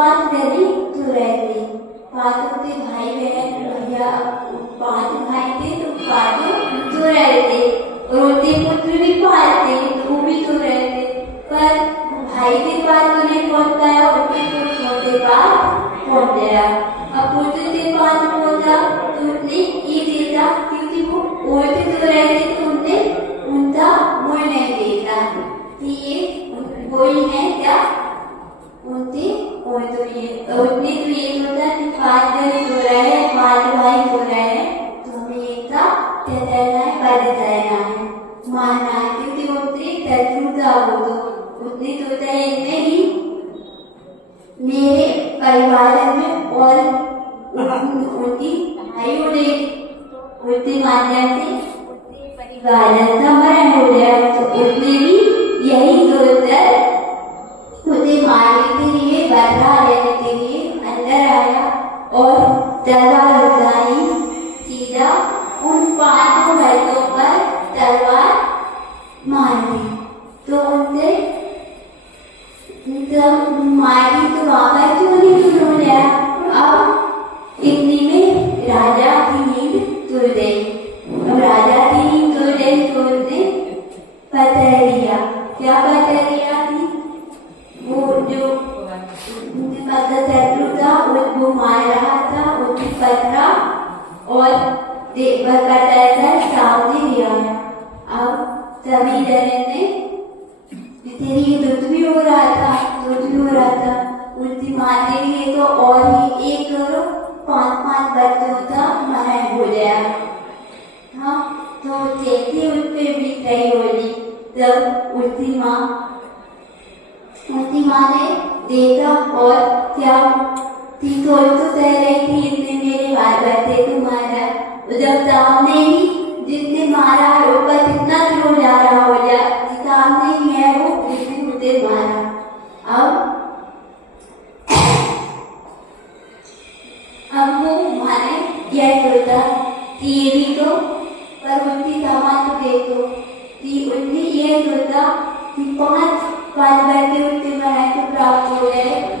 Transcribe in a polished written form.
पांच जने तो रहते, पांचों थे भाई बहन या पांच भाई थे तो पांचों तो रहते और उनके पुत्र भी पांच थे तो वो भी तो रहते। पर भाई के पास तो नहीं पहुंच पाया, उनके पुत्रों के पास पहुंच गया। अब पुत्र के पास पहुंचा तो उसने ये देखा क्योंकि वो औरतें तो रहती तो उनने उनका मुंह नहीं देखा कि ये कोई है क्या उनसे। और तो ये उनने तो ये सोचा कि पांच जन सो रहे हैं, पांच भाई सो रहे हैं तो हमें एक का क्या कहना है, बच जाना है, मानना है, क्योंकि उनसे शत्रु था वो। तो उसने सोचा ये नहीं, मेरे परिवार में और उनकी भाइयों ने उसके माध्यम से परिवार का मरण हो गया। तो उसने भी यही सोचकर उसे मारने के लिए, बदला लेने के लिए अंदर आया और तलवार उठाई, सीधा उन पांचों भाइयों पर तलवार मार दी। तो उनसे मारी तो वापस चोरी शुरू हो गया। अब इतनी में राजा की नींद खुल गई। अब राजा की नींद खुल गई तो उसने पता लिया, क्या पता लिया थी, वो जो शत्रु था उसको मार रहा था, उसकी पत्रा और पता सामने लिया। अब सभी जने ने तेरी युद्ध भी हो रहा था, युद्ध भी हो रहा था, उनकी मारने के लिए तो और ही एक करोड़ पांच बच्चों का मरण हो गया। हाँ, तो जैसे उस पर भी गई होली, तब उसकी माँ ने देखा और क्या थी तो कह रही थी इसने मेरे बच्चे को मारा। जब सामने ही जिसने मारा है ऊपर कितना क्यों जा रहा हो गया, सामने ही है वो जिसने मुझे मारा। अब वो माने यह सोचा कि ये भी तो पर उनकी सामान तो देखो कि उनने ये सोचा कि पांच बच्चे उसके मराए तो प्राप्त हो गए।